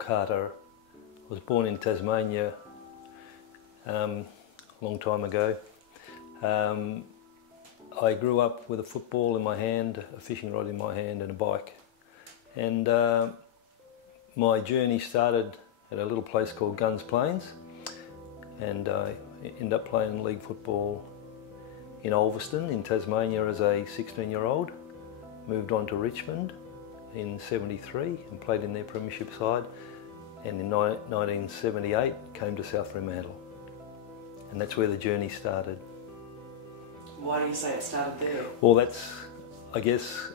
Carter. I was born in Tasmania a long time ago. I grew up with a football in my hand, a fishing rod in my hand and a bike. And my journey started at a little place called Guns Plains, and I ended up playing league football in Ulverston in Tasmania as a 16-year-old. Moved on to Richmond in '73 and played in their Premiership side, and in 1978 came to South Fremantle, and that's where the journey started. Why do you say it started there? Well, that's, I guess,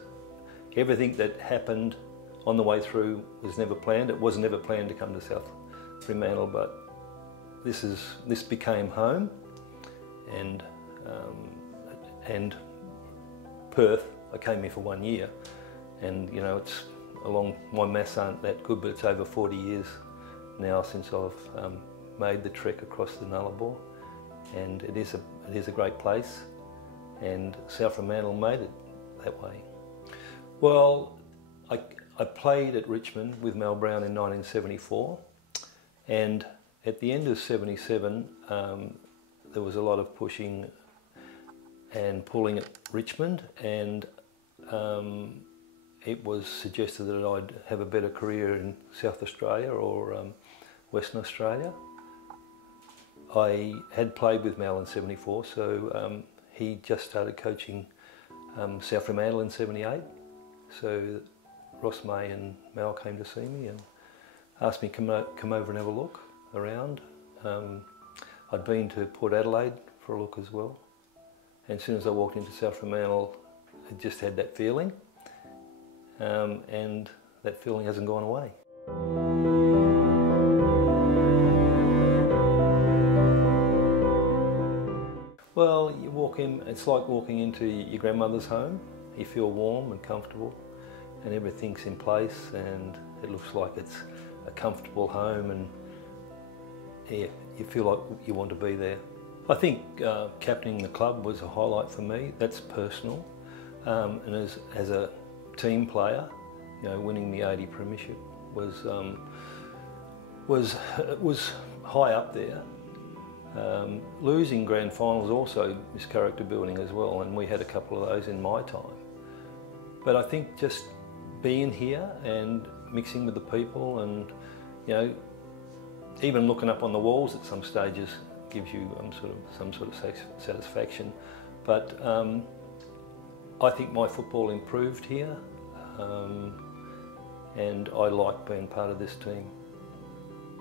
everything that happened on the way through was never planned. It was never planned to come to South Fremantle, but this became home, and Perth. I came here for 1 year, and you know, it's my maths aren't that good, but it's over 40 years now since I've made the trek across the Nullarbor, and it is a great place, and South Fremantle made it that way. Well, I played at Richmond with Mel Brown in 1974, and at the end of '77 there was a lot of pushing and pulling at Richmond, and it was suggested that I'd have a better career in South Australia or Western Australia. I had played with Mel in '74, so he just started coaching South Fremantle in '78. So Ross May and Mel came to see me and asked me to come over and have a look around. I'd been to Port Adelaide for a look as well. And as soon as I walked into South Fremantle, I just had that feeling, and that feeling hasn't gone away. Well, you walk in, it's like walking into your grandmother's home. You feel warm and comfortable, and everything's in place, and it looks like it's a comfortable home, and yeah, you feel like you want to be there. I think captaining the club was a highlight for me. That's personal, and as a team player, you know, winning the '80 Premiership was high up there. Losing grand finals also is character building as well, and we had a couple of those in my time. But I think just being here and mixing with the people, and you know, even looking up on the walls at some stages gives you some sort of satisfaction. But I think my football improved here, and I like being part of this team.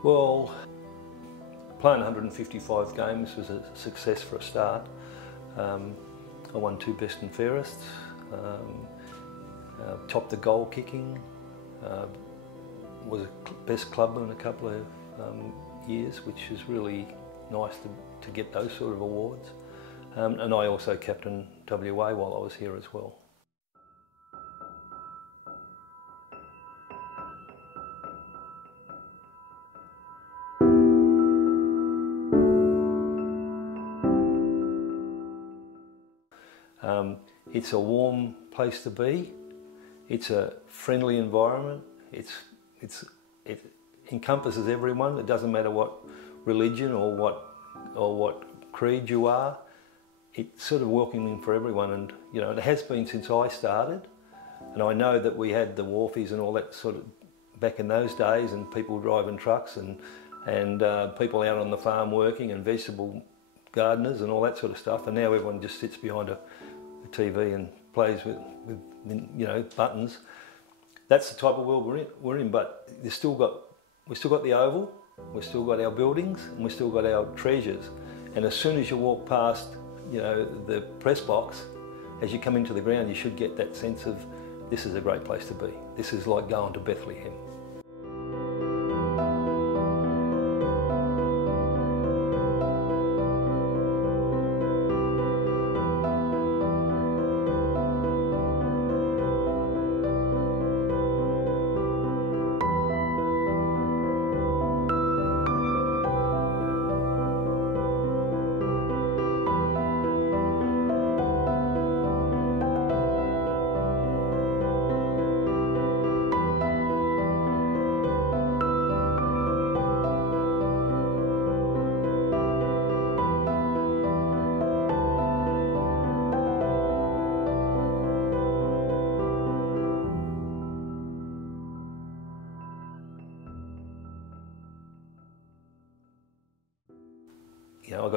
Well, playing 155 games was a success for a start. I won 2 best and fairests, topped the goal kicking, was a best clubman in a couple of years, which is really nice to get those sort of awards. And I also captained WA while I was here as well. It's a warm place to be. It's a friendly environment. It encompasses everyone. It doesn't matter what religion or what creed you are. It's sort of welcoming for everyone, and you know, it has been since I started. And I know that we had the wharfies and all that sort of back in those days, and people driving trucks, and people out on the farm working, and vegetable gardeners and all that sort of stuff. And now everyone just sits behind a TV and plays with you know, buttons. That's the type of world we're in. But we've still got the Oval, we've still got our buildings, and we've still got our treasures. And as soon as you walk past, you know, the press box, as you come into the ground, you should get that sense of this is a great place to be. This is like going to Bethlehem.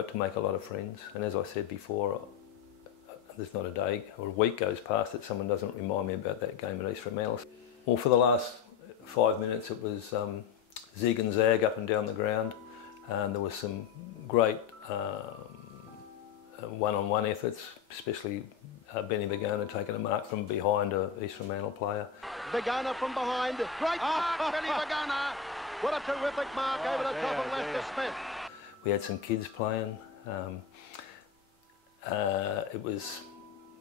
got to make a lot of friends, and as I said before, there's not a day or a week goes past that someone doesn't remind me about that game at East Fremantle. Well, for the last 5 minutes it was zig and zag up and down the ground. There was some great one-on-one efforts, especially Benny Vigona taking a mark from behind a East Fremantle player. Vigona from behind, great mark, Benny Vigona! What a terrific mark over the top of Lester Smith. We had some kids playing. It was,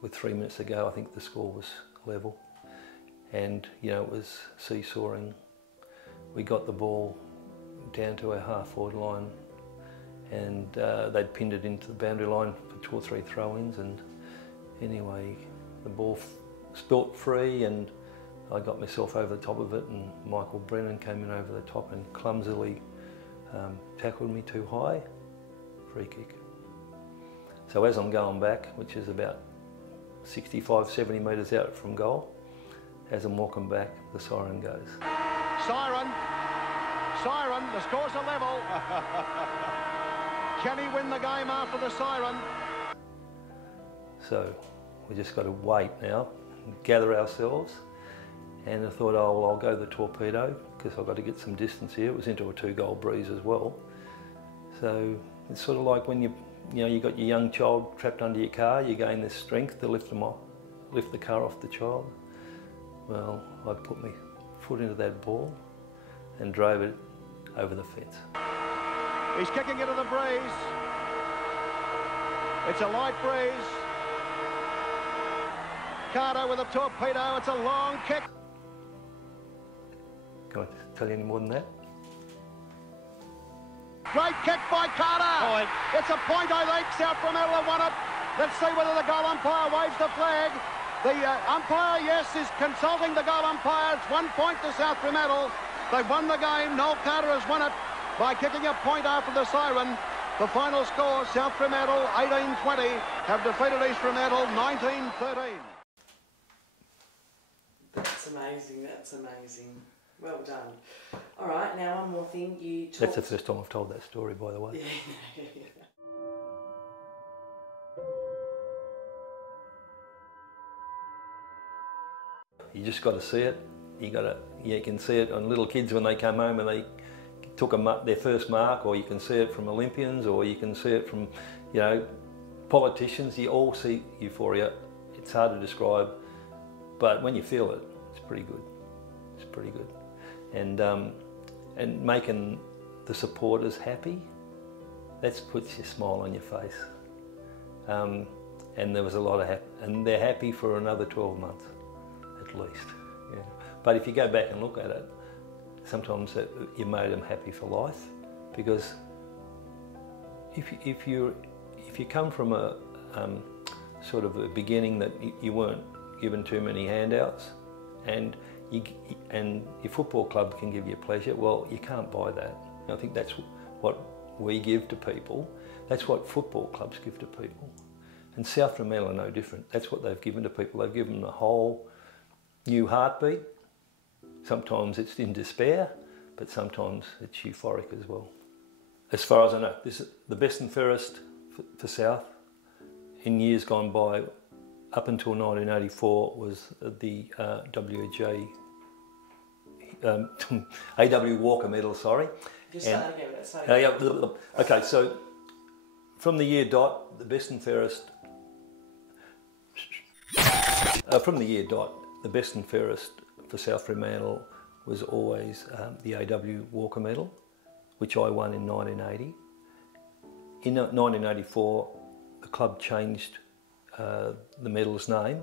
with 3 minutes to go, I think the score was level. And, you know, it was seesawing. We got the ball down to our half-forward line, and they'd pinned it into the boundary line for 2 or 3 throw-ins, and anyway, the ball spilt free, and I got myself over the top of it, and Michael Brennan came in over the top and clumsily tackled me too high. Free kick. So as I'm going back, which is about 65, 70 metres out from goal, as I'm walking back, the siren goes. Siren, siren, the score's a level. Can he win the game after the siren? So we just got to wait now, gather ourselves, and I thought, oh, well, I'll go the torpedo because I've got to get some distance here. It was into a 2-goal breeze as well. So it's sort of like when you got your young child trapped under your car, you gain this strength to lift them off, lift the car off the child. Well, I put my foot into that ball and drove it over the fence. He's kicking into the breeze. It's a light breeze. Carter with a torpedo, it's a long kick. Can I tell you any more than that? Great kick by Carter. It's a point, I think. South Fremantle have won it. Let's see whether the goal umpire waves the flag. The umpire, yes, is consulting the goal umpire. It's 1 point to South Fremantle. They've won the game. Noel Carter has won it by kicking a point after the siren. The final score, South Fremantle 18-20 have defeated East Fremantle 19-13. That's amazing, that's amazing. Well done. All right, now one more thing. You talked... That's the first time I've told that story, by the way. Yeah, You just got to see it. You can see it on little kids when they come home and they took their first mark, or you can see it from Olympians, or you can see it from, you know, politicians. You all see euphoria. It's hard to describe, but when you feel it, it's pretty good. It's pretty good, and making the supporters happy, that puts your smile on your face. And there was a lot of and they're happy for another 12 months. At least, yeah. But if you go back and look at it, sometimes you made them happy for life, because if you come from a sort of a beginning that you weren't given too many handouts, and your football club can give you pleasure, well, you can't buy that. I think that's what we give to people. That's what football clubs give to people, and South Fremantle are no different. That's what they've given to people. They've given them a whole new heartbeat. Sometimes it's in despair, but sometimes it's euphoric as well. As far as I know, this is the best and fairest for South. In years gone by, up until 1984, was the AW Walker Medal, sorry. Just start again with that. Okay, so from the year dot, the best and fairest, from the year dot, the best and fairest for South Fremantle was always the AW Walker Medal, which I won in 1980. In 1984, the club changed the medal's name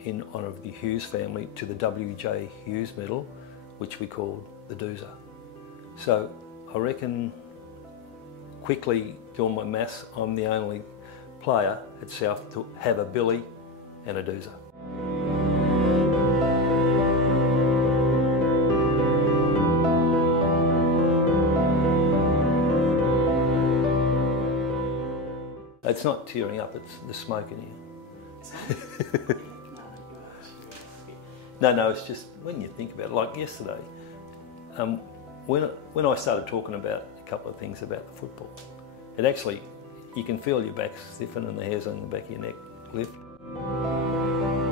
in honour of the Hughes family to the W.J. Hughes Medal, which we called the Doozer. So I reckon, quickly doing my maths, I'm the only player at South to have a Billy and a Doozer. It's not tearing up, it's the smoke in here. No, it's just when you think about it, like yesterday, when I started talking about a couple of things about the football, it actually you can feel your back stiffen and the hairs on the back of your neck lift.